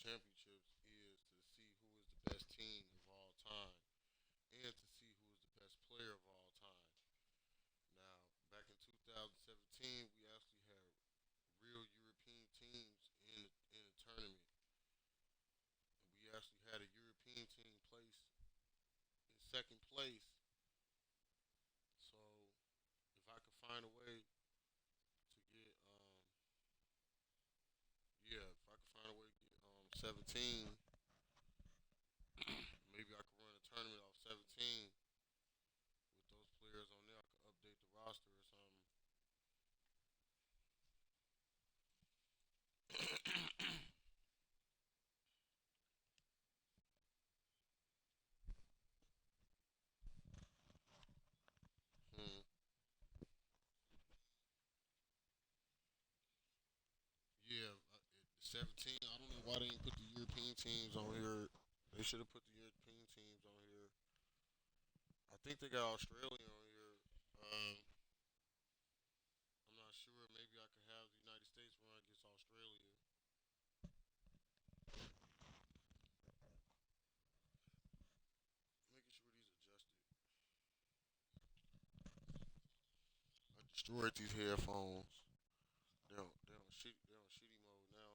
championships is to see who is the best team of all time and to see who is the best player of all time. Now, back in 2017, we actually had real European teams in the tournament. And we actually had a European team place in second place. So if I could find a way to get if I could find a way to get 17, maybe I could run a tournament off 17 with those players on there. I could update the roster or something. Hmm. Yeah, 17. I don't know why they didn't put the European teams on here. They should have put the European teams on here. I think they got Australia on here. I'm not sure. Maybe I could have the United States run against Australia. Making sure these adjusted. I destroyed these headphones. They're on shitty mode now.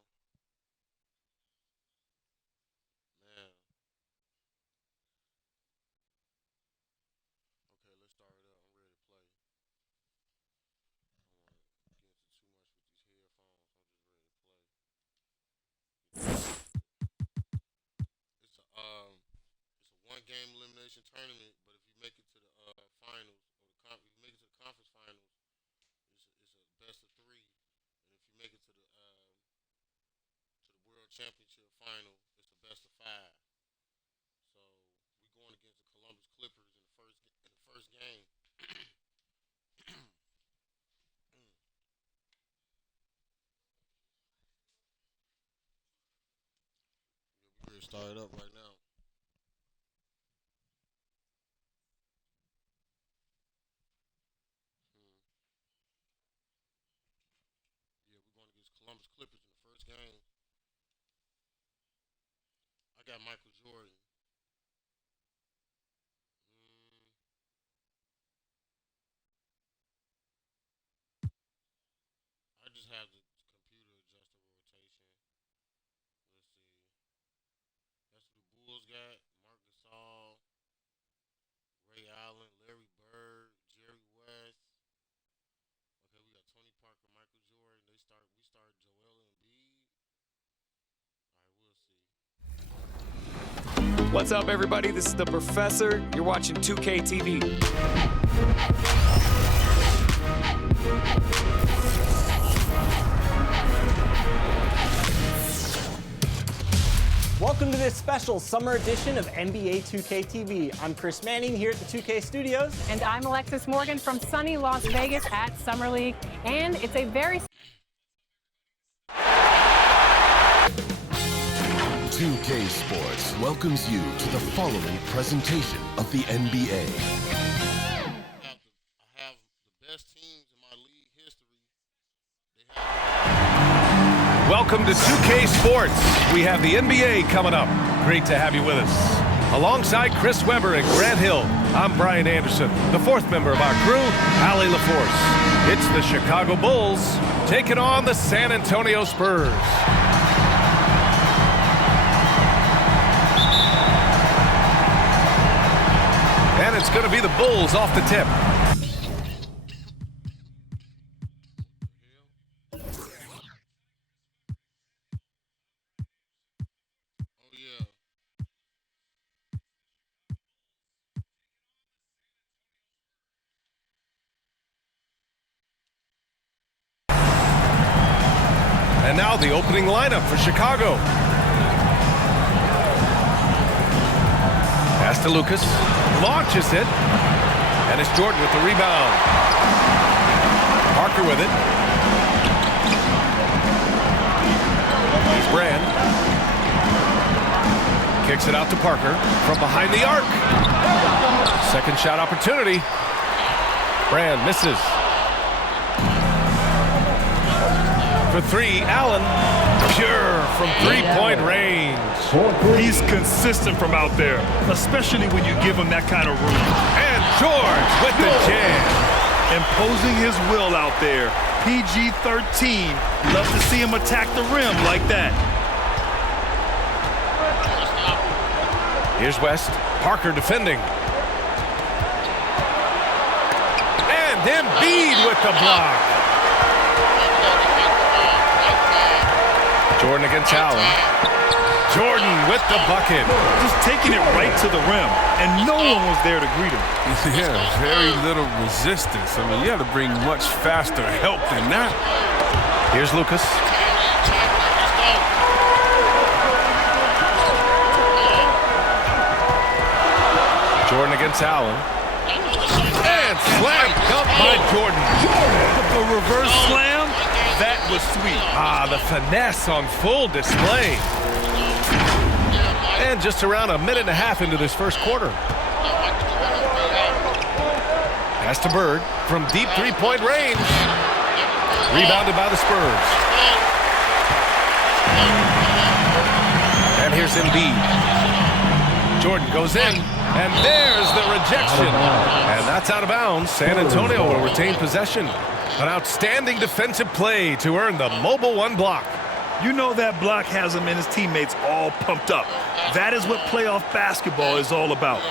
Man. Okay, let's start it up. I'm ready to play. I don't want to get into too much with these headphones. I'm just ready to play. It's a one game elimination tournament, but if you make it to the finals or if you make it to the conference finals, it's a best of three, and if you make it to the world championship final, it's a best of five. So we going against the Columbus Clippers in the first game. Yeah, we ready to start it up right now. Hmm. Yeah, we're going against Columbus Clippers in the first game. I got Michael Jordan. Mm, I just have the computer adjust the rotation. Let's see. That's what the Bulls got. Mark Gasol, Ray Allen, Larry Bird, Jerry West. Okay, we got Tony Parker, Michael Jordan. We start Joel Embiid. All right, we'll see. What's up, everybody? This is the Professor. You're watching 2K TV. Welcome to this special summer edition of NBA 2K TV. I'm Chris Manning here at the 2K studios. And I'm Alexis Morgan from sunny Las Vegas at Summer League. And it's a very 2K Sports welcomes you to the following presentation of the NBA. I have the best teams in my league history. Welcome to 2K Sports. We have the NBA coming up. Great to have you with us. Alongside Chris Webber and Grant Hill, I'm Brian Anderson, the fourth member of our crew, Allie LaForce. It's the Chicago Bulls taking on the San Antonio Spurs. And it's going to be the Bulls off the tip. Oh, yeah. And now the opening lineup for Chicago. Pass to Lucas. Launches it. And it's Jordan with the rebound. Parker with it. Here's Brand. Kicks it out to Parker from behind the arc. Second shot opportunity. Brand misses. For three, Allen. Pure from three-point range. He's consistent from out there, especially when you give him that kind of room. And George with the jam. Imposing his will out there. PG-13. Love to see him attack the rim like that. Here's West. Parker defending. And Embiid with the block. Jordan against Allen. Jordan with the bucket. Just taking it right to the rim, and no one was there to greet him. Yeah, very little resistance. I mean, you had to bring much faster help than that. Here's Lucas. Jordan against Allen. And slam dunk by Jordan. The reverse slam, that was sweet. Ah, the finesse on full display. And just around a minute and a half into this first quarter. Pass to Bird from deep three-point range. Rebounded by the Spurs. And here's Embiid. Jordan goes in, and there's the rejection. And that's out of bounds. San Antonio will retain possession. An outstanding defensive play to earn the mobile one block. You know that block has him and his teammates all pumped up. That is what playoff basketball is all about.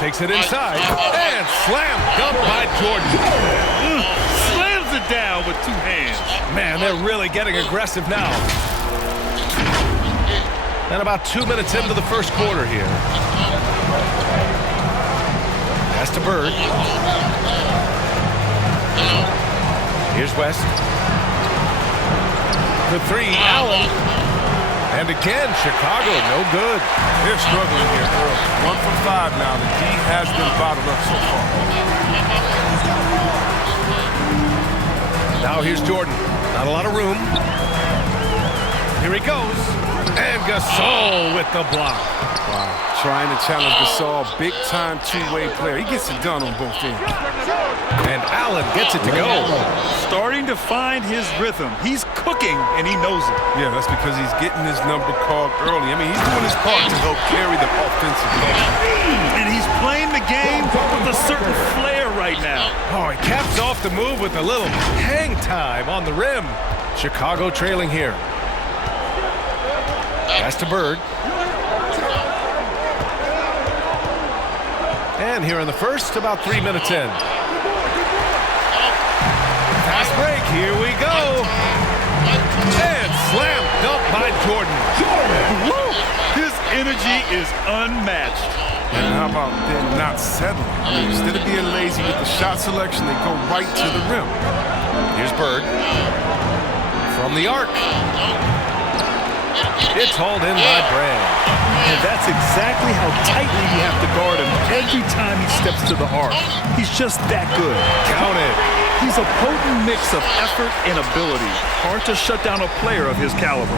Takes it inside, and slam dunk by Jordan. Slams it down with two hands. Man, they're really getting aggressive now. And about 2 minutes into the first quarter here. Pass to Bird. Here's West. The three, Allen. And again, Chicago, no good. They're struggling here, Earl. 1 for 5 now. The D has been bottled up so far. Now here's Jordan. Not a lot of room. Here he goes. And Gasol with the block. Wow. Trying to challenge Gasol, big-time two-way player. He gets it done on both ends. And Allen gets it to go. Starting to find his rhythm. He's cooking, and he knows it. Yeah, that's because he's getting his number called early. I mean, he's doing his part to help carry the offensive load. And he's playing the game with a certain flair right now. Oh, he caps off the move with a little hang time on the rim. Chicago trailing here. Pass to Bird. And here in the first, about 3 minutes in. Fast break, here we go. And slam dunk by Jordan. Woo! His energy is unmatched. And how about them not settling? I mean, instead of being lazy with the shot selection, they go right to the rim. Here's Bird. From the arc. It's hauled in by Brand. And that's exactly how tightly you have to guard him every time he steps to the arc. He's just that good. Counted. He's a potent mix of effort and ability. Hard to shut down a player of his caliber.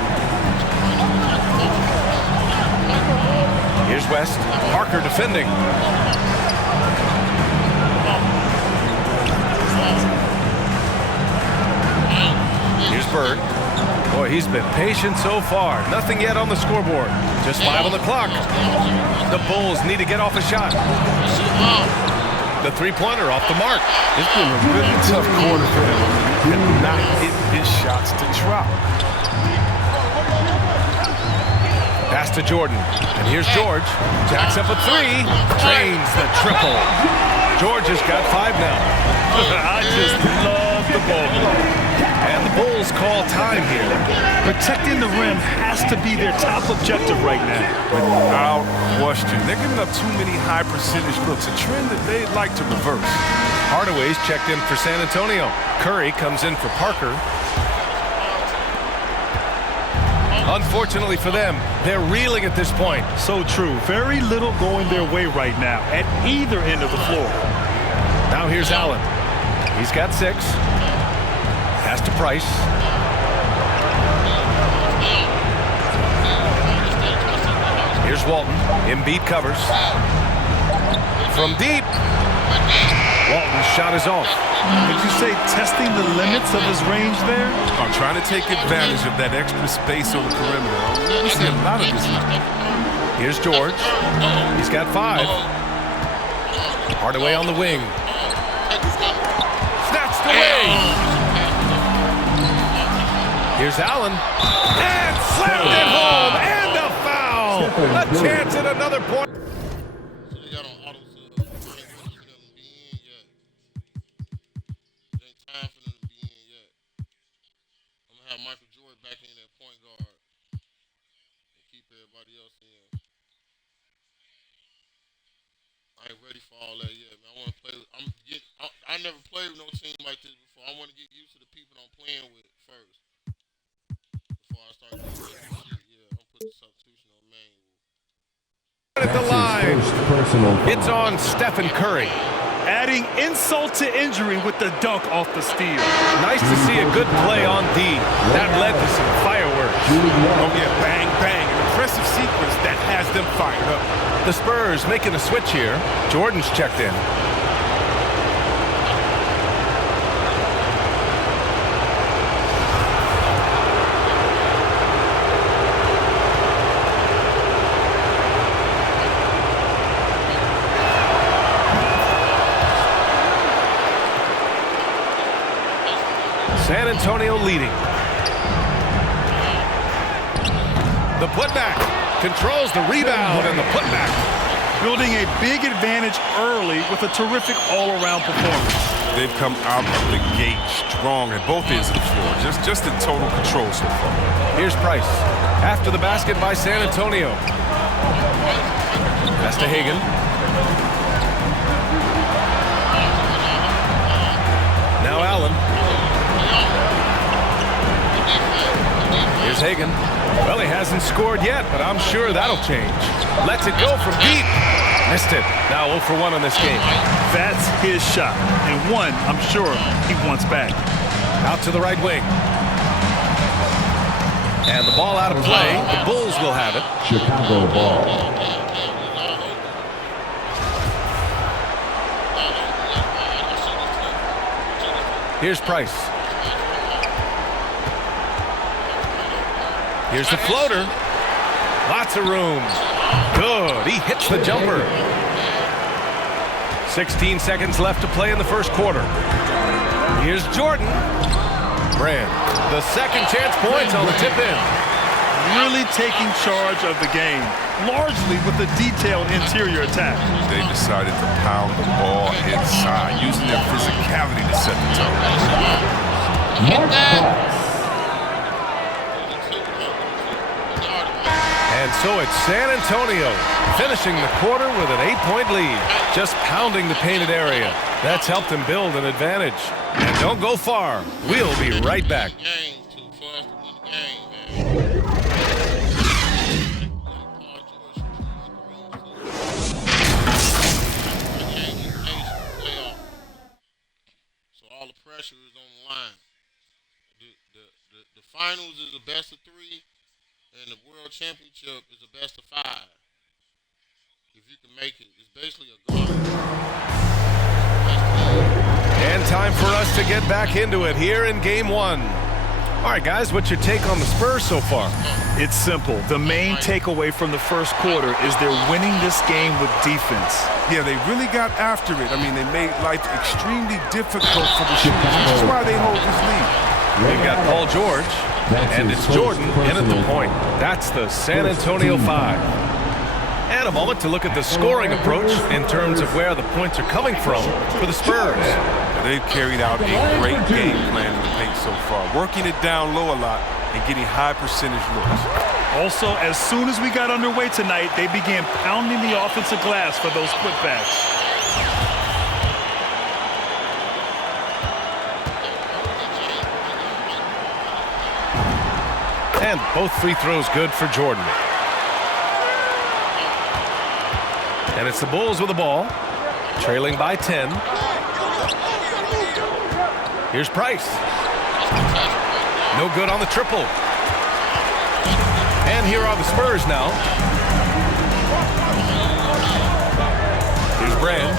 Here's West. Parker defending. Here's Bird. Boy, he's been patient so far. Nothing yet on the scoreboard. Just 5 on the clock. The Bulls need to get off a shot. The three-pointer off the mark. It's been a really tough quarter for him. He cannot hit his shots to drop. Pass to Jordan. And here's George. Jacks up a three. Drains the triple. George has got 5 now. I just love the ball. And the Bulls call time here. Protecting the rim has to be their top objective right now. Without question. They're giving up too many high percentage looks, a trend that they'd like to reverse. Hardaway's checked in for San Antonio. Curry comes in for Parker. Unfortunately for them, they're reeling at this point. So true. Very little going their way right now at either end of the floor. Now here's Allen. He's got 6. Pass to Price. Walton. Embiid covers. From deep. Walton's shot is off. Did you say testing the limits of his range there? I'm trying to take advantage of that extra space on the perimeter. We see a lot of this now. Here's George. He's got 5. Hardaway on the wing. Snatched away. Here's Allen. And slammed it home. And a foul. A chance at another point. So they got on auto sub. I ain't ready for them to be in yet. It ain't time for them to be in yet. I'm gonna have Michael Jordan back in at point guard and keep everybody else in. I ain't ready for all that yet, man. I want to play. I never played with no team like this before. I want to get used to the people I'm playing with first before I start doing this shit. Yeah, I'm putting the substitution on manual. At the line. It's on Stephen Curry. Adding insult to injury with the dunk off the steal. Nice to see a good play on D. That led to some fireworks. Oh, yeah, bang, bang. An impressive sequence that has them fired up. The Spurs making a switch here. Jordan's checked in. San Antonio leading. The putback. Controls the rebound and the putback. Building a big advantage early with a terrific all-around performance. They've come out of the gate strong at both ends of the floor. Just in total control so far. Here's Price. After the basket by San Antonio. Pass to Hagan. Now Allen. Here's Hagan. Well, he hasn't scored yet, but I'm sure that'll change. Lets it go from deep. Missed it. Now 0 for 1 on this game. That's his shot, and one I'm sure he wants back. Out to the right wing. And the ball out of play. The Bulls will have it. Chicago ball. Here's Price. Here's the floater. Lots of room. Good. He hits the jumper. 16 seconds left to play in the first quarter. Here's Jordan. Brand. The second chance points on the tip in. Really taking charge of the game, largely with a detailed interior attack. They decided to pound the ball inside, using their physicality to set the tone. And so it's San Antonio finishing the quarter with an 8-point lead. Just pounding the painted area. That's helped him build an advantage. And don't go far. We'll be right back. So all the pressure is on the line. The finals is a best of 3. And the World Championship is a best of 5. If you can make it, it's basically a goal. And time for us to get back into it here in Game 1. All right, guys, what's your take on the Spurs so far? It's simple. The main takeaway from the first quarter is they're winning this game with defense. Yeah, they really got after it. I mean, they made life extremely difficult for the shooters. That's why they hold this lead. We've got Paul George. And it's Jordan in at the point. That's the San Antonio 5. And a moment to look at the scoring approach in terms of where the points are coming from for the Spurs. They've carried out a great game plan in the paint so far, working it down low a lot and getting high percentage looks. Also, as soon as we got underway tonight, they began pounding the offensive glass for those putbacks. And both free throws good for Jordan. And it's the Bulls with the ball, trailing by 10. Here's Price. No good on the triple. And here are the Spurs now. Here's Brand.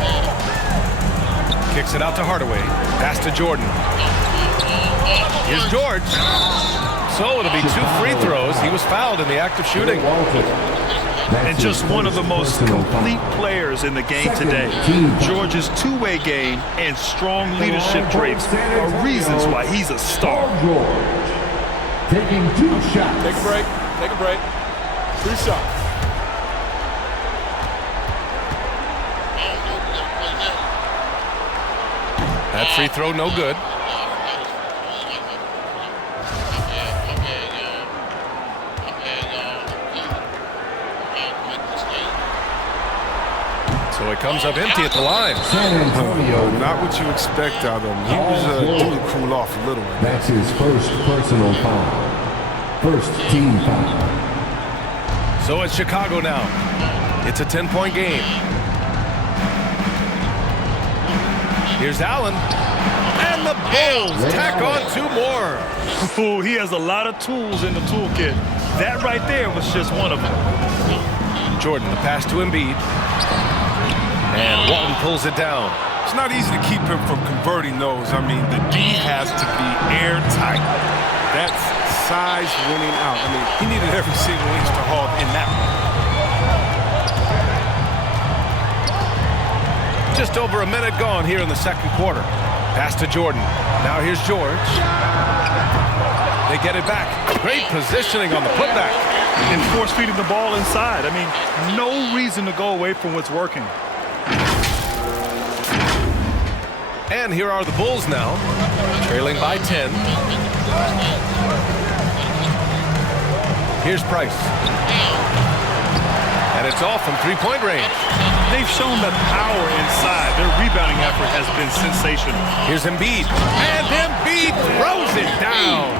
Kicks it out to Hardaway. Pass to Jordan. Here's George. So it'll be 2 free throws. He was fouled in the act of shooting. And just one of the most complete players in the game today. George's two-way game and strong leadership traits are reasons why he's a star. Taking 2 shots. Take a break. Take a break. 3 shots. That free throw no good. So it comes up empty at the line. San Antonio. Not what you expect out of him. He was due to cool off a little. That's his first personal foul. First team foul. So it's Chicago now. It's a 10-point game. Here's Allen. And the Bulls tack on 2 more. Ooh, he has a lot of tools in the toolkit. That right there was just one of them. Jordan, the pass to Embiid. And Walton pulls it down. It's not easy to keep him from converting those. I mean, the D has to be airtight. That's size winning out. I mean, he needed every single inch to haul in that one. Just over a minute gone here in the second quarter. Pass to Jordan. Now here's George. They get it back. Great positioning on the putback. And force feeding the ball inside. I mean, no reason to go away from what's working. And here are the Bulls now, trailing by 10. Here's Price. And it's off from 3-point range. They've shown that power inside. Their rebounding effort has been sensational. Here's Embiid. And Embiid throws it down.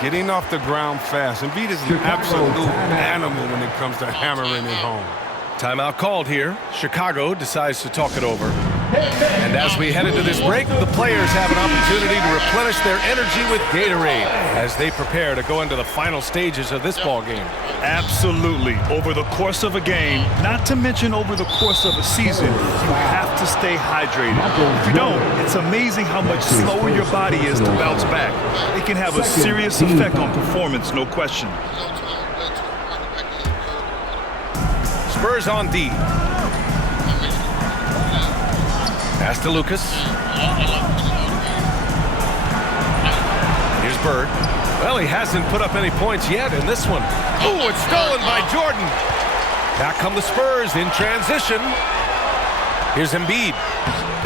Getting off the ground fast. Embiid is an absolute animal when it comes to hammering it home. Timeout called here. Chicago decides to talk it over. And as we head into this break, the players have an opportunity to replenish their energy with Gatorade as they prepare to go into the final stages of this ball game. Absolutely. Over the course of a game, not to mention over the course of a season, you have to stay hydrated. If you don't, it's amazing how much slower your body is to bounce back. It can have a serious effect on performance, no question. Spurs on D. Pass to Lucas. Here's Bird. Well, he hasn't put up any points yet in this one. Oh, it's stolen by Jordan. Back come the Spurs in transition. Here's Embiid.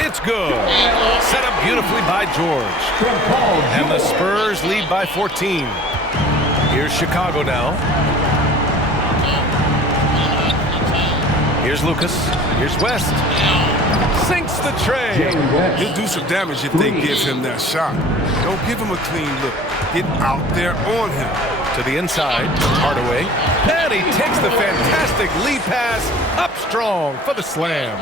It's good. Set up beautifully by George. And the Spurs lead by 14. Here's Chicago now. Here's Lucas. Here's West. Sinks the tray. He'll do some damage if they give him that shot. Don't give him a clean look. Get out there on him. To the inside, Hardaway. And he takes the fantastic lead pass up strong for the slam.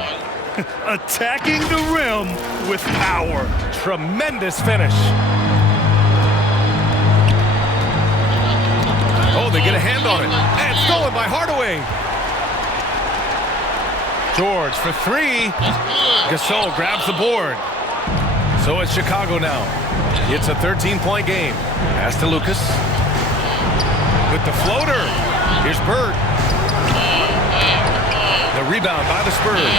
Attacking the rim with power. Tremendous finish. Oh, they get a hand on it. And stolen by Hardaway. George for 3. Gasol grabs the board. So it's Chicago now. It's a 13-point game. Pass to Lucas. With the floater. Here's Bird. The rebound by the Spurs.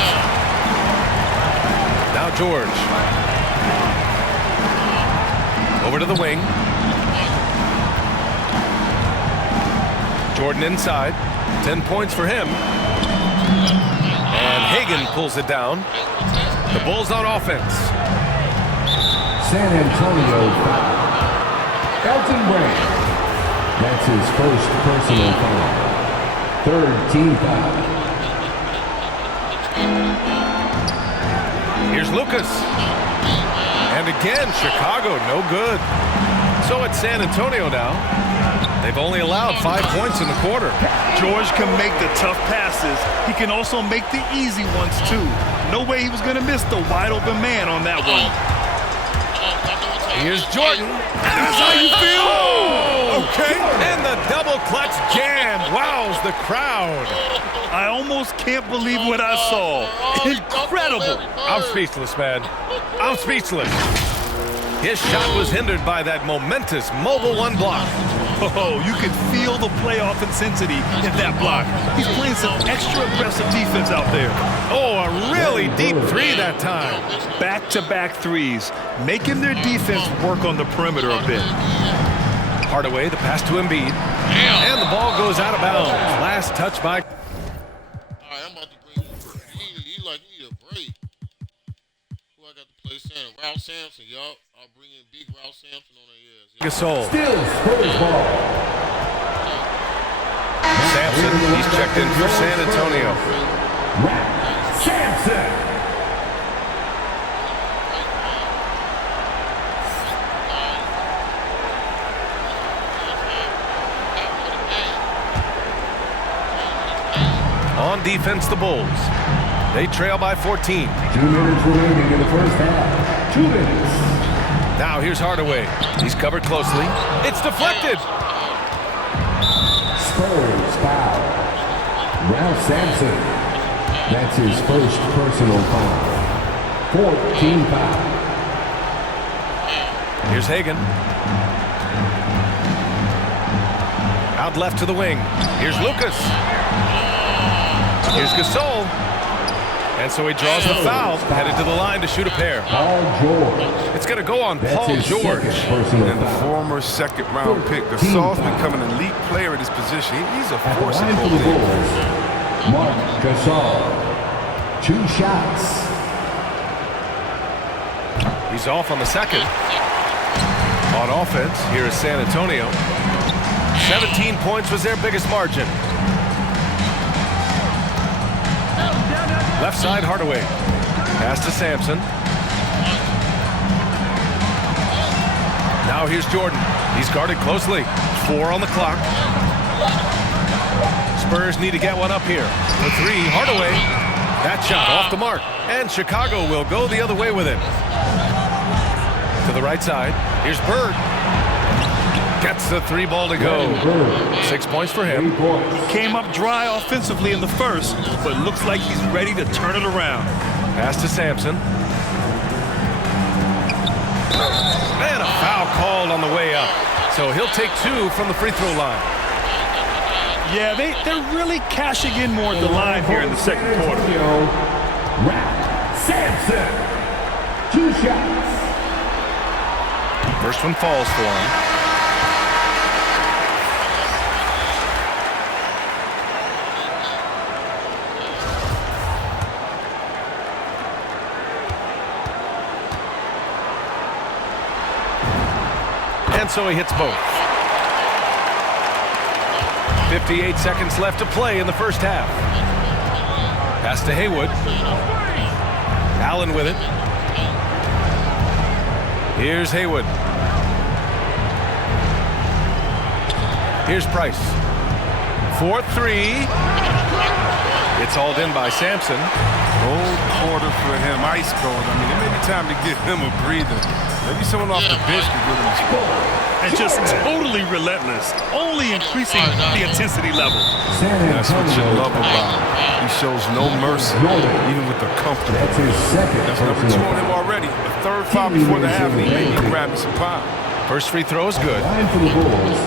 Now George. Over to the wing. Jordan inside. 10 points for him. And Hagan pulls it down. The Bulls on offense. San Antonio foul. Elton Brand. That's his first personal foul. Third team foul. Here's Lucas. And again, Chicago, no good. So it's San Antonio now. They've only allowed 5 points in the quarter. George can make the tough passes. He can also make the easy ones, too. No way he was going to miss the wide-open man on that one. Here's Jordan. That's how you feel? Oh! Okay. And the double clutch jam wows the crowd. I almost can't believe what I saw. Incredible. I'm speechless, man. I'm speechless. His shot was hindered by that momentous mobile one block. Oh, you can feel the playoff intensity in that block. He's playing some extra aggressive defense out there. Oh, a really deep three that time. Back-to-back threes, making their defense work on the perimeter a bit. Hardaway, the pass to Embiid. And the ball goes out of bounds. Last touch by... All right, I'm about to bring you. He like he need a break. Who I got to play center? Ralph Sampson, y'all. I'll bring in big Ralph Sampson on their ears. Gasol. Still Spurs ball. Sampson, he's checked in for San Antonio. Ralph Sampson. On defense, the Bulls. They trail by 14. 2 minutes remaining in the first half. 2 minutes. Now here's Hardaway. He's covered closely. It's deflected. Spurs foul. Ralph Sampson. That's his first personal foul. 14 foul. Here's Hagan. Out left to the wing. Here's Lucas. Here's Gasol. And so he draws the foul, headed to the line to shoot a pair. Paul George. It's going to go on That's Paul his George. second personal And the foul. former second-round pick. Gasol's become an elite player at his position. He's a At the force in line for both the ends. Bulls, Mark Gasol. 2 shots. He's off on the second. On offense, here is San Antonio. 17 points was their biggest margin. Left side, Hardaway. Pass to Sampson. Now here's Jordan. He's guarded closely. 4 on the clock. Spurs need to get one up here. The 3, Hardaway. That shot off the mark. And Chicago will go the other way with it. To the right side. Here's Bird. Gets the 3 ball to go. 6 points for him. Came up dry offensively in the first, but looks like he's ready to turn it around. Pass to Sampson. And a foul called on the way up. So he'll take 2 from the free throw line. Yeah, they're really cashing in more at the line here in the second quarter. Ralph Sampson. 2 shots. First one falls for him. And so he hits both. 58 seconds left to play in the first half. Pass to Haywood. Allen with it. Here's Haywood. Here's Price. 4-3. It's hauled in by Sampson. Cold quarter for him, ice cold. I mean, it may be time to give him a breather. Maybe someone off the bench could give him a spot. And just totally relentless, only increasing the intensity level. That's what you love about him. He shows no mercy, even with the comfortable. That's his second That's number 2 on him already. A third foul before the half, and he may be grabbing some pie. First free throw is good. Line for the Bulls.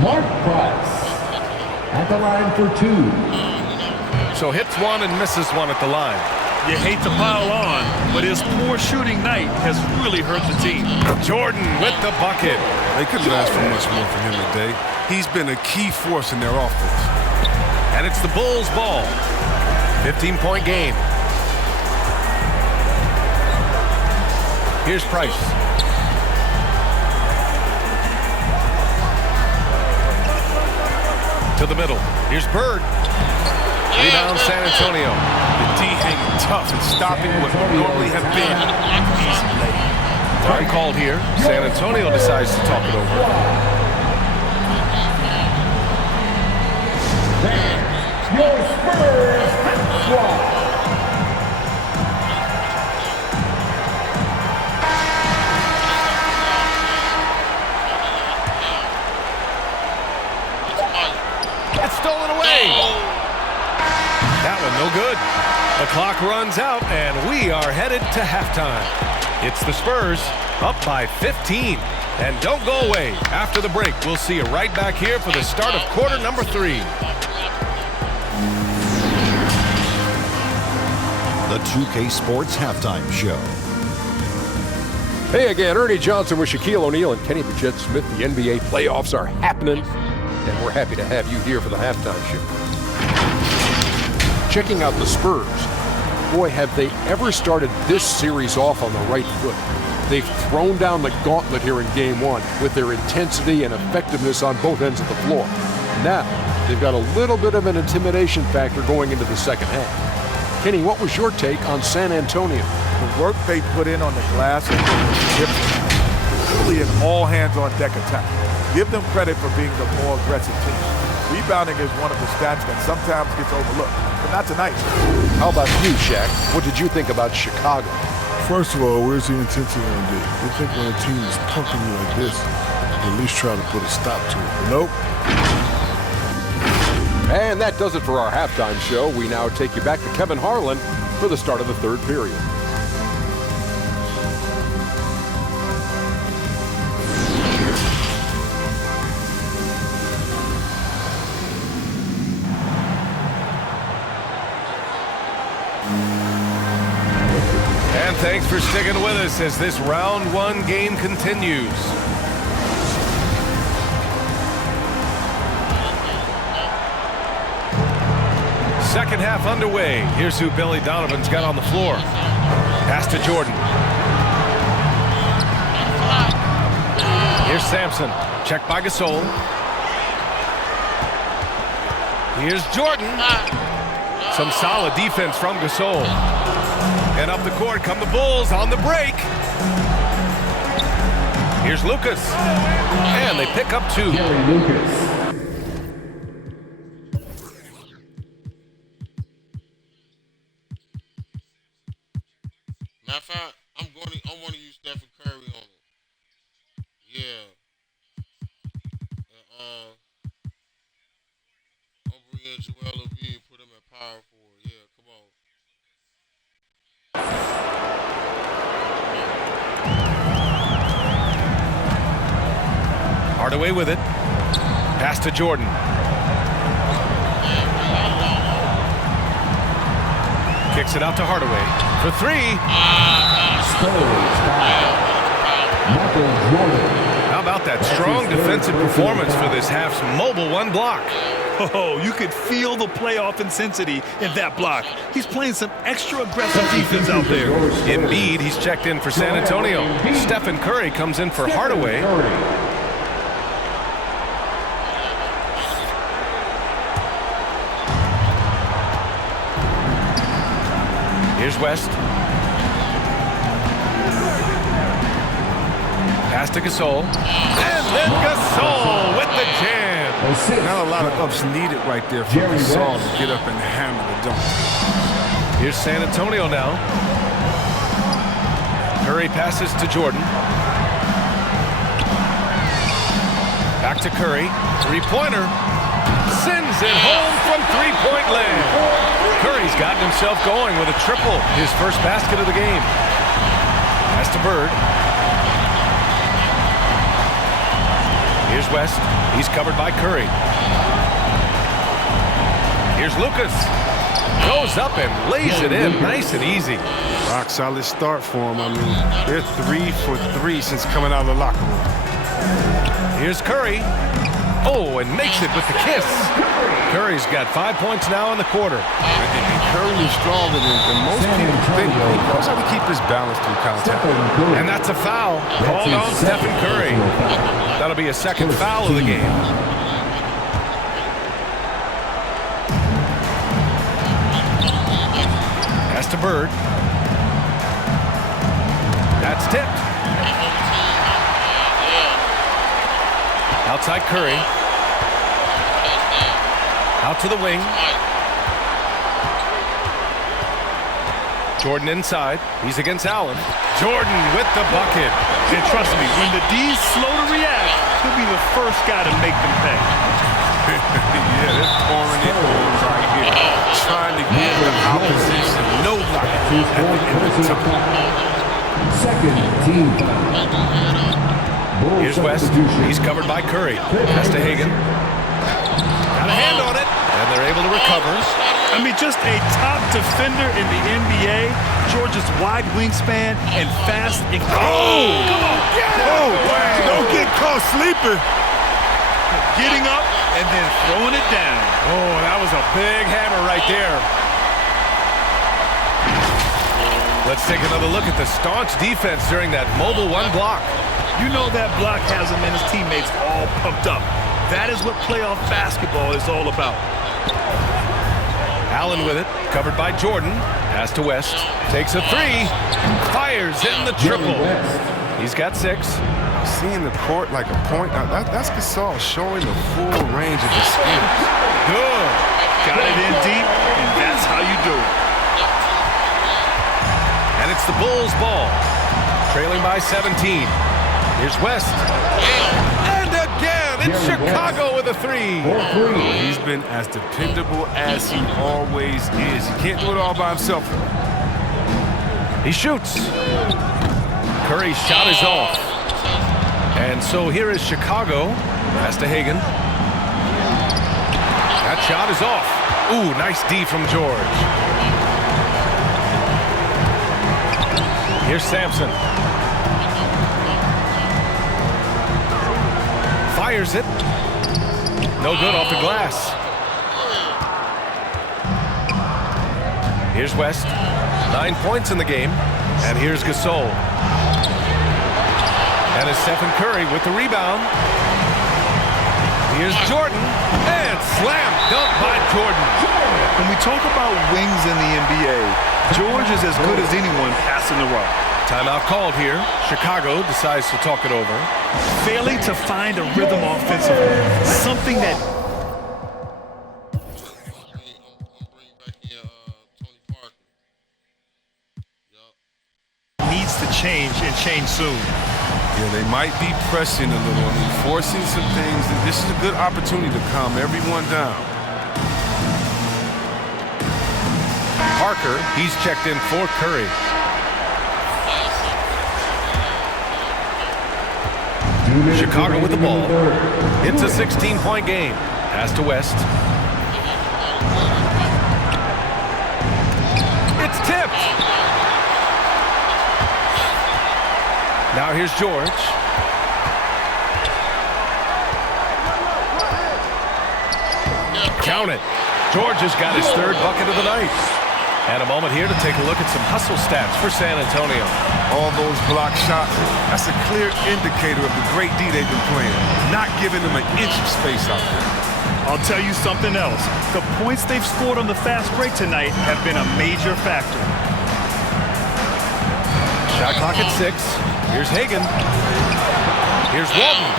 Mark Price. At the line for 2. So hits 1 and misses 1 at the line. You hate to pile on, but his poor shooting night has really hurt the team. Jordan with the bucket. They couldn't ask for much more from him today. He's been a key force in their offense. And it's the Bulls' ball. 15-point game. Here's Price. To the middle. Here's Bird. Rebound San Antonio. The D hanging tough and stopping what would normally have been easy lay. Time called here. San Antonio decides to talk it over. Your Spurs squad. It's stolen away. The clock runs out, and we are headed to halftime. It's the Spurs up by 15. And don't go away. After the break, we'll see you right back here for the start of quarter number 3. The 2K Sports Halftime Show. Hey again, Ernie Johnson with Shaquille O'Neal and Kenny Bridget Smith. The NBA playoffs are happening, and we're happy to have you here for the halftime show. Checking out the Spurs. Boy, have they ever started this series off on the right foot. They've thrown down the gauntlet here in Game 1 with their intensity and effectiveness on both ends of the floor. Now, they've got a little bit of an intimidation factor going into the second half. Kenny, what was your take on San Antonio? The work they put in on the glass has been different. Really an all-hands-on-deck attack. Give them credit for being the more aggressive team. Rebounding is one of the stats that sometimes gets overlooked, but not tonight. How about you, Shaq? What did you think about Chicago? First of all, where's the intensity on the day? You think when a team is pumping you like this, at least try to put a stop to it. But nope. And that does it for our halftime show. We now take you back to Kevin Harlan for the start of the third period. And thanks for sticking with us as this round 1 game continues. Second half underway. Here's who Billy Donovan's got on the floor. Pass to Jordan. Here's Sampson. Checked by Gasol. Here's Jordan. Some solid defense from Gasol. And up the court come the Bulls on the break. Here's Lucas. And they pick up 2. Matter of fact, I want to use Stephen Curry on it. Yeah. I'm bringing Joel Embiid and put him at power forward. Yeah, come on. Hardaway with it. Pass to Jordan. Kicks it out to Hardaway for 3. How about that strong defensive performance for this half's mobile 1 block? Oh, you could feel the playoff intensity in that block. He's playing some extra aggressive defense out there. Embiid, he's checked in for San Antonio. Stephen Curry comes in for Hardaway. Here's West. Pass to Gasol. And then Gasol with the jam. Not a lot of ups needed right there for Gasol to get up and hammer the dunk. Here's San Antonio now. Curry passes to Jordan. Back to Curry. 3-pointer. Sends it home from 3-point land. Curry's gotten himself going with a triple. His first basket of the game. Pass to Bird. Here's West. He's covered by Curry. Here's Lucas. Goes up and lays it in nice and easy. Rock solid start for him. I mean, they're 3 for 3 since coming out of the locker room. Here's Curry. Oh, and makes it with the kiss. Curry's got 5 points now in the quarter. And Curry is stronger than most people think. He knows how to keep his balance through contact. And that's a foul called on Stephen Curry. That'll be a second foul of the game. Pass to Bird. That's tipped. Outside Curry. Out to the wing. Jordan inside. He's against Allen. Jordan with the bucket. And trust me, when the D's slow to react, he'll be the first guy to make them pay. Yeah, they're pouring it on right here. Trying to give the opposition Second team foul. Here's West. He's covered by Curry. Pass to Hagan. Got a hand on it, and they're able to recover. I mean, just a top defender in the NBA. George's wide wingspan and fast. And Don't get caught sleeping. Getting up and then throwing it down. Oh, that was a big hammer right there. Let's take another look at the staunch defense during that mobile one block. You know that block has him and his teammates all pumped up. That is what playoff basketball is all about. Allen with it, covered by Jordan. Pass to West, takes a three, fires in the triple. He's got 6. Seeing the court like a point, that's Gasol showing the full range of his skills. Good. Got it in deep, and that's how you do it. And it's the Bulls' ball, trailing by 17. Here's West. And again, it's Chicago with a 3. He's been as dependable as he always is. He can't do it all by himself. He shoots. Curry's shot is off. And so here is Chicago. Pass to Hagan. That shot is off. Ooh, nice D from George. Here's Sampson. Fires it. No good off the glass. Here's West. 9 points in the game. And here's Gasol. And it's Stephen Curry with the rebound. Here's Jordan. And slam dunk by Jordan. When we talk about wings in the NBA, George is as good as anyone passing the rock. Timeout called here. Chicago decides to talk it over. Failing to find a rhythm offensively. Something that needs to change and change soon. Yeah, they might be pressing a little and forcing some things. This is a good opportunity to calm everyone down. Parker, he's checked in for Curry. Chicago with the ball. It's a 16-point game. Pass to West. It's tipped. Now here's George. Count it. George has got his 3rd bucket of the night. And a moment here to take a look at some hustle stats for San Antonio. All those block shots, that's a clear indicator of the great D they've been playing. Not giving them an inch of space out there. I'll tell you something else. The points they've scored on the fast break tonight have been a major factor. Shot clock at 6. Here's Hagan. Here's Walton.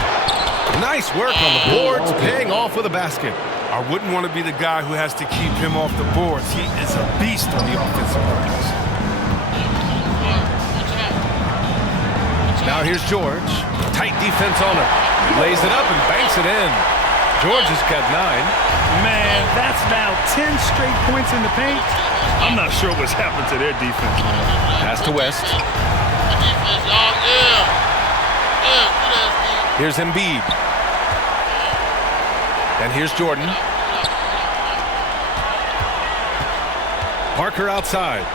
Nice work on the boards, paying off with a basket. I wouldn't want to be the guy who has to keep him off the boards. He is a beast on the offensive glass. Now here's George. Tight defense on him. Lays it up and banks it in. George has got 9. Man, that's now 10 straight points in the paint. I'm not sure what's happened to their defense. Pass to West. Here's Embiid. And here's Jordan. Parker outside.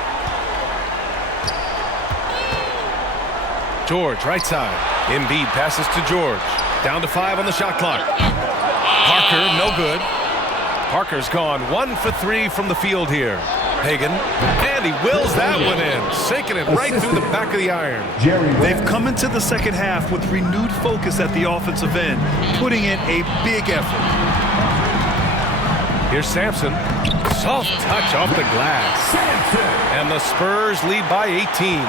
George right side. Embiid passes to George. Down to 5 on the shot clock. Parker no good. Parker's gone 1 for 3 from the field here. Hagan, and he wills that one in, sinking it right through the back of the iron. They've come into the second half with renewed focus at the offensive end, putting in a big effort. Here's Sampson. Soft touch off the glass. And the Spurs lead by 18.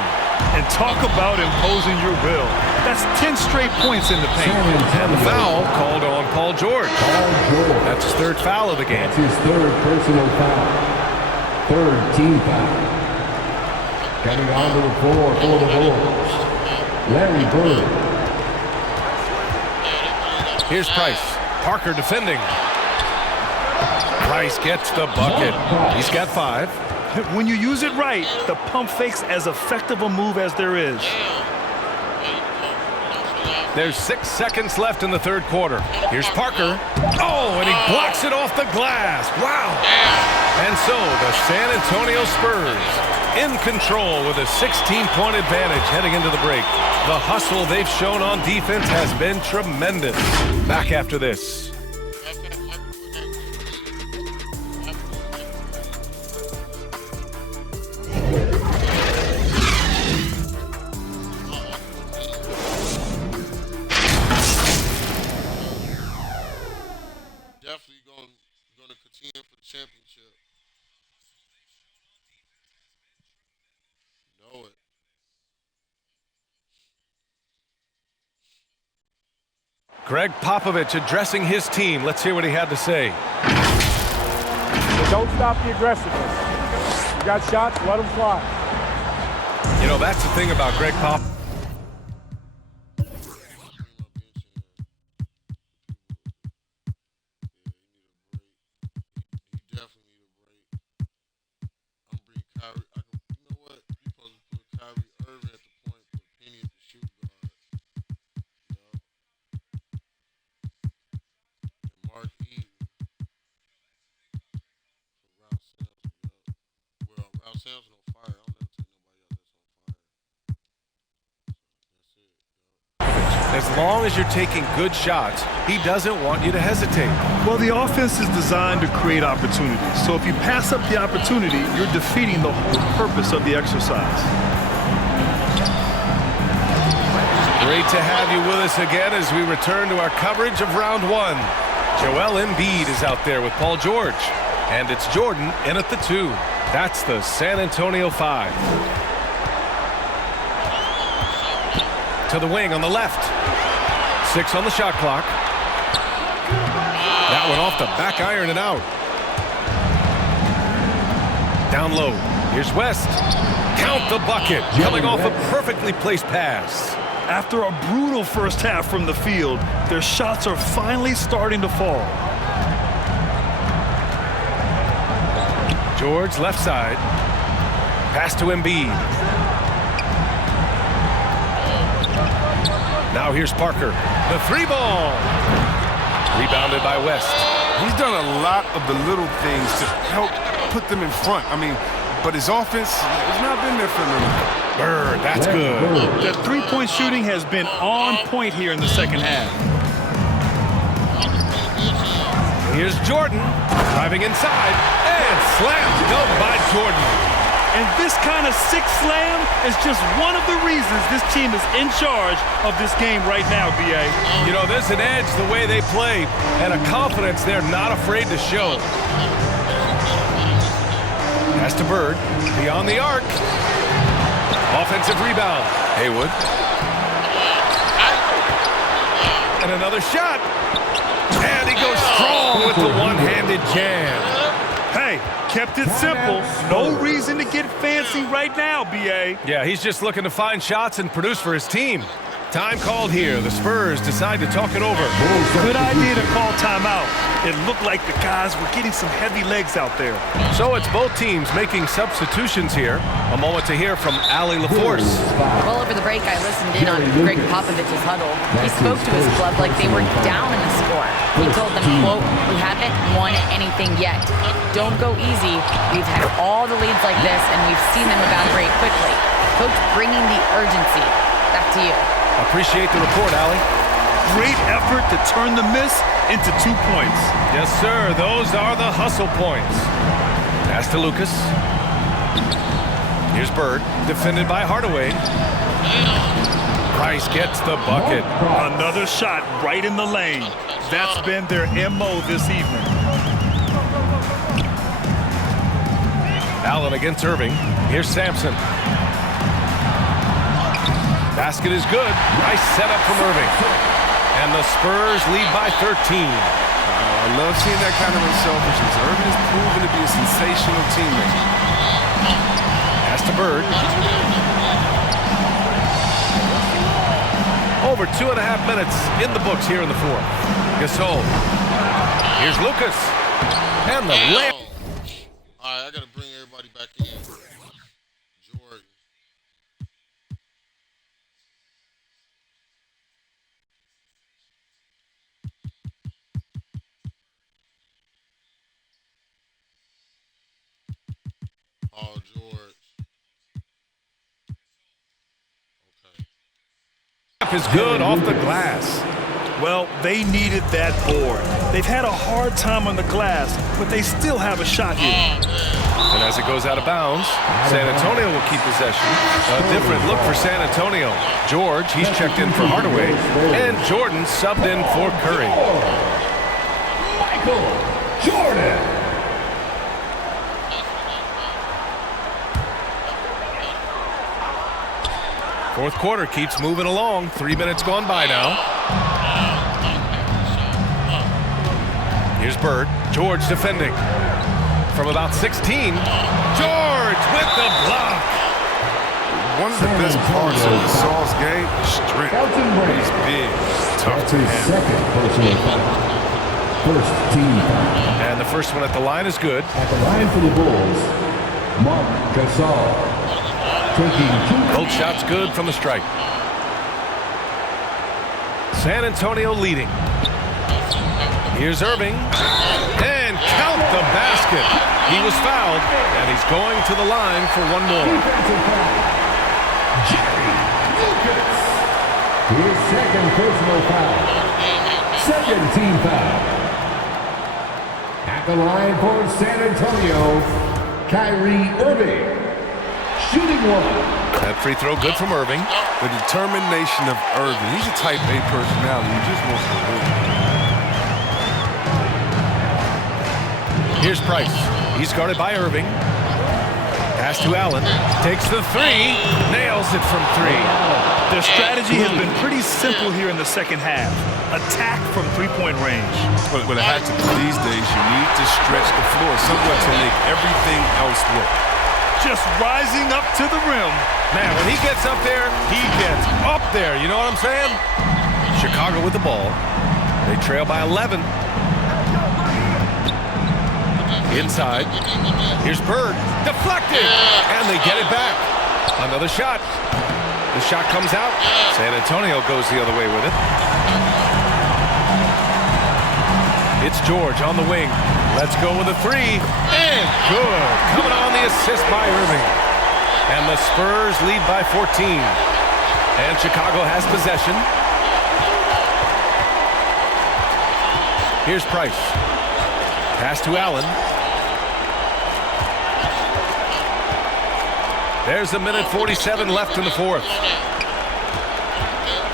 And talk about imposing your will. That's 10 straight points in the paint. And the foul called on Paul George. That's his 3rd foul of the game. That's his 3rd personal foul. 3rd team foul. Coming onto the floor for the Bulls, Larry Bird. Here's Price. Parker defending. Price gets the bucket. He's got 5. When you use it right, the pump fake's as effective a move as there is. There's 6 seconds left in the third quarter. Here's Parker. Oh, and he blocks it off the glass. Wow. And so the San Antonio Spurs in control with a 16-point advantage heading into the break. The hustle they've shown on defense has been tremendous. Back after this. Definitely going to contend for the championship. Know it. Greg Popovich addressing his team. Let's hear what he had to say. Don't stop the aggressiveness. You got shots, let them fly. You know, that's the thing about Greg Pop. As long as you're taking good shots, he doesn't want you to hesitate. Well, the offense is designed to create opportunities. So if you pass up the opportunity, you're defeating the whole purpose of the exercise. Great to have you with us again as we return to our coverage of round one. Joel Embiid is out there with Paul George. And it's Jordan in at the 2. That's the San Antonio 5. To the wing on the left. 6 on the shot clock. That one off the back iron and out. Down low. Here's West. Count the bucket. Coming off a perfectly placed pass. After a brutal first half from the field, their shots are finally starting to fall. George left side. Pass to Embiid. Now here's Parker. The 3 ball. Rebounded by West. He's done a lot of the little things to help put them in front. I mean, but his offense has not been there for him. Bird, that's good. The three-point shooting has been on point here in the second half. Here's Jordan driving inside and slammed dunk by Jordan. And this kind of sick slam is just one of the reasons this team is in charge of this game right now, B.A. You know, there's an edge the way they play and a confidence they're not afraid to show. Pass to Bird, beyond the arc. Offensive rebound. Haywood. And another shot. And he goes strong with the one-handed jam. Hey, kept it simple. No reason to get fancy right now, B.A. Yeah, he's just looking to find shots and produce for his team. Time called here. The Spurs decide to talk it over. Good idea to call timeout. It looked like the guys were getting some heavy legs out there. So it's both teams making substitutions here. A moment to hear from Allie LaForce. Well, over the break, I listened in on Greg Popovich's huddle. He spoke to his club like they were down in the score. He told them, quote, "We haven't won anything yet. Don't go easy. We've had all the leads like this, and we've seen them evaporate quickly. Coach bringing the urgency." Back to you. Appreciate the report, Allie. Great effort to turn the miss into 2 points. Yes, sir. Those are the hustle points. Pass to Lucas. Here's Bird, defended by Hardaway. Price gets the bucket. Another shot right in the lane. That's been their MO this evening. Allen against Irving. Here's Sampson. Basket is good. Nice setup from Irving. And the Spurs lead by 13. I love seeing that kind of unselfishness. Irving has proven to be a sensational teammate. Pass to Bird. Over 2.5 minutes in the books here in the fourth. Gasol. Here's Lucas. And the layup. All right, I got to bring everybody back Back in. Jordan. Paul George. Okay. Is good off the glass. Well, they needed that board. They've had a hard time on the glass, but they still have a shot here. And as it goes out of bounds, San Antonio will keep possession. A different look for San Antonio. George, he's checked in for Hardaway, and Jordan subbed in for Curry. Michael Jordan. Fourth quarter keeps moving along. 3 minutes gone by now. Here's Bird. George defending. From about 16. George with the block. One of the best parts of the Saul's game is strength. He's big, tough to handle. Second personal foul. First team foul. And the first one at the line is good. At the line for the Bulls, Mark Gasol. Both shots good from the strike. San Antonio leading. Here's Irving. And count the basket. He was fouled, and he's going to the line for one more. Jerry Lucas. His second personal foul. Second team foul. At the line for San Antonio, Kyrie Irving. Shooting one. That free throw good from Irving. The determination of Irving. He's a type A personality. He just wants to win. Here's Price. He's guarded by Irving. Pass to Allen. Takes the three. Nails it from three. Their strategy has been pretty simple here in the second half. Attack from three-point range. But it has to be these days. You need to stretch the floor somewhat to make everything else work. Just rising up to the rim. Man, when he gets up there, he gets up there. You know what I'm saying? Chicago with the ball. They trail by 11. Inside. Here's Bird. Deflected. And they get it back. Another shot. The shot comes out. San Antonio goes the other way with it. It's George on the wing. Let's go with a three. And good. Coming on the assist by Irving. And the Spurs lead by 14. And Chicago has possession. Here's Price. Pass to Allen. There's a minute 47 left in the fourth.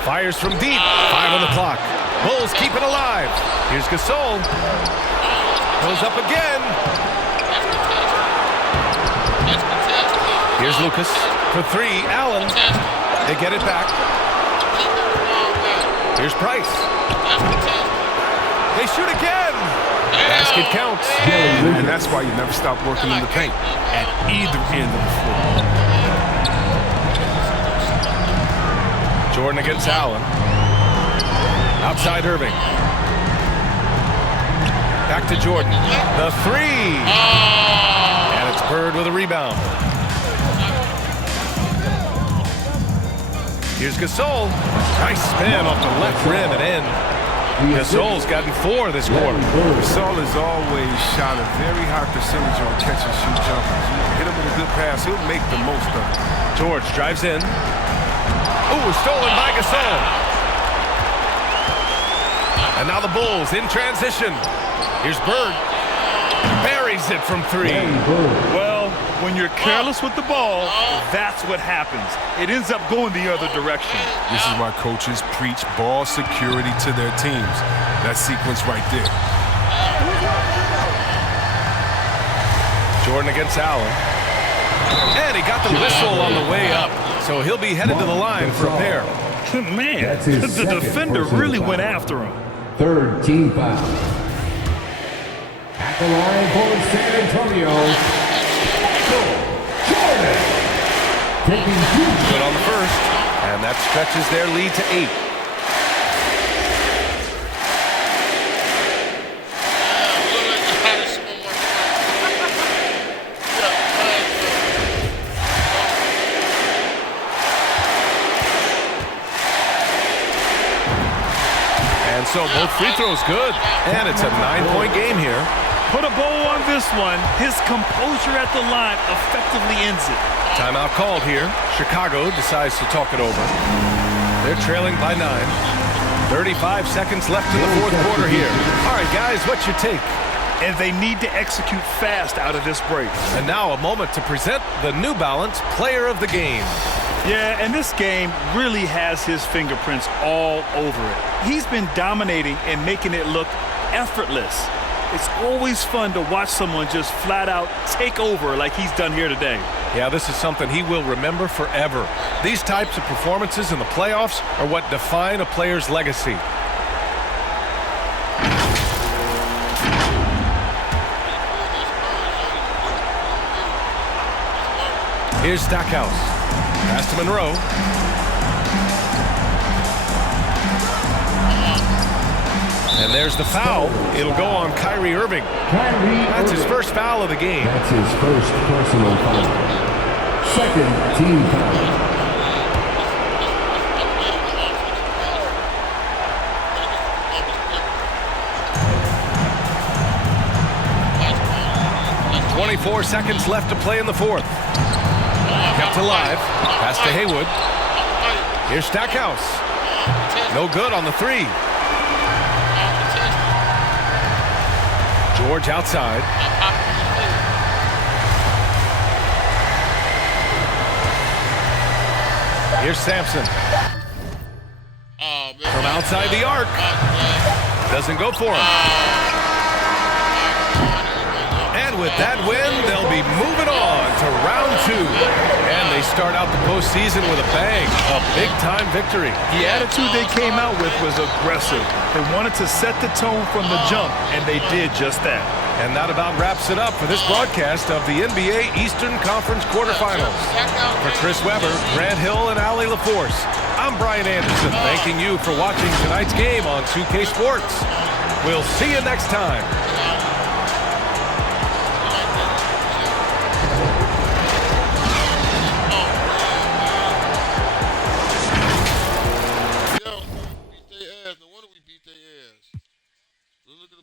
Fires from deep. 5 on the clock. Bulls keep it alive. Here's Gasol. Goes up again. Here's Lucas for three. Allen. They get it back. Here's Price. They shoot again. Basket counts. And that's why you never stop working in the paint at either end of the floor. Jordan against Allen. Outside Irving. Back to Jordan. The three. And it's Bird with a rebound. Here's Gasol. Nice spin off the left rim and in. Gasol's gotten 4 this quarter. Gasol has always shot a very high percentage on catch and shoot jumpers. You hit him with a good pass, he'll make the most of it. George drives in. Ooh, stolen by Gasol. And now the Bulls in transition. Here's Bird. Buries it from 3. Well, when you're careless with the ball, that's what happens. It ends up going the other direction. This is why coaches preach ball security to their teams. That sequence right there. Jordan against Allen. And he got the whistle on the way up. So he'll be headed to the line for a pair. Man, the defender really went after him. Third team foul. At the line for San Antonio, Michael Jordan. Taking 2. Good on the first. And that stretches their lead to 8. Both free throws good. And it's a 9-point game here. Put a bow on this one. His composure at the line effectively ends it. Timeout called here. Chicago decides to talk it over. They're trailing by 9. 35 seconds left in the fourth quarter here. All right, guys, what's your take? And they need to execute fast out of this break. And now a moment to present the New Balance Player of the Game. Yeah, and this game really has his fingerprints all over it. He's been dominating and making it look effortless. It's always fun to watch someone just flat out take over like he's done here today. Yeah, this is something he will remember forever. These types of performances in the playoffs are what define a player's legacy. Here's Stackhouse. Pass to Monroe. And there's the foul. It'll go on Kyrie Irving. That's his first foul of the game. That's his first personal foul. Second team foul. .24 seconds left to play in the fourth. Kept alive. Pass to Haywood. Here's Stackhouse. No good on the three. George outside. Here's Sampson. From outside the arc. Doesn't go for him. And with that win, they'll be moving on to round 2. And they start out the postseason with a bang. A big-time victory. The attitude they came out with was aggressive. They wanted to set the tone from the jump, and they did just that. And that about wraps it up for this broadcast of the NBA Eastern Conference quarterfinals. For Chris Webber, Grant Hill, and Allie LaForce, I'm Brian Anderson, thanking you for watching tonight's game on 2K Sports. We'll see you next time.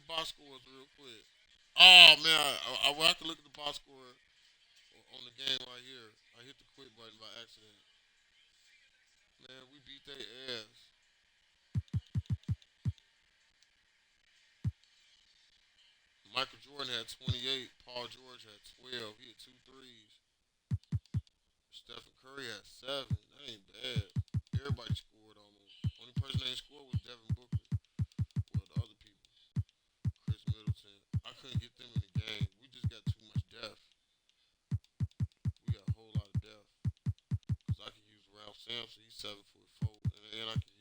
Box scores real quick. Oh man, I have to look at the box score on the game right here. I hit the quit button by accident. Man, we beat their ass. Michael Jordan had 28. Paul George had 12. He had 2 threes. Stephen Curry had 7. That ain't bad. Everybody scored almost. Only person that ain't scored was Devin Booker. Well, the other people. Chris Middleton. I couldn't get them in the game. We just got too much depth. We got a whole lot of depth. Because I can use Ralph Sampson. He's 7'4", and I can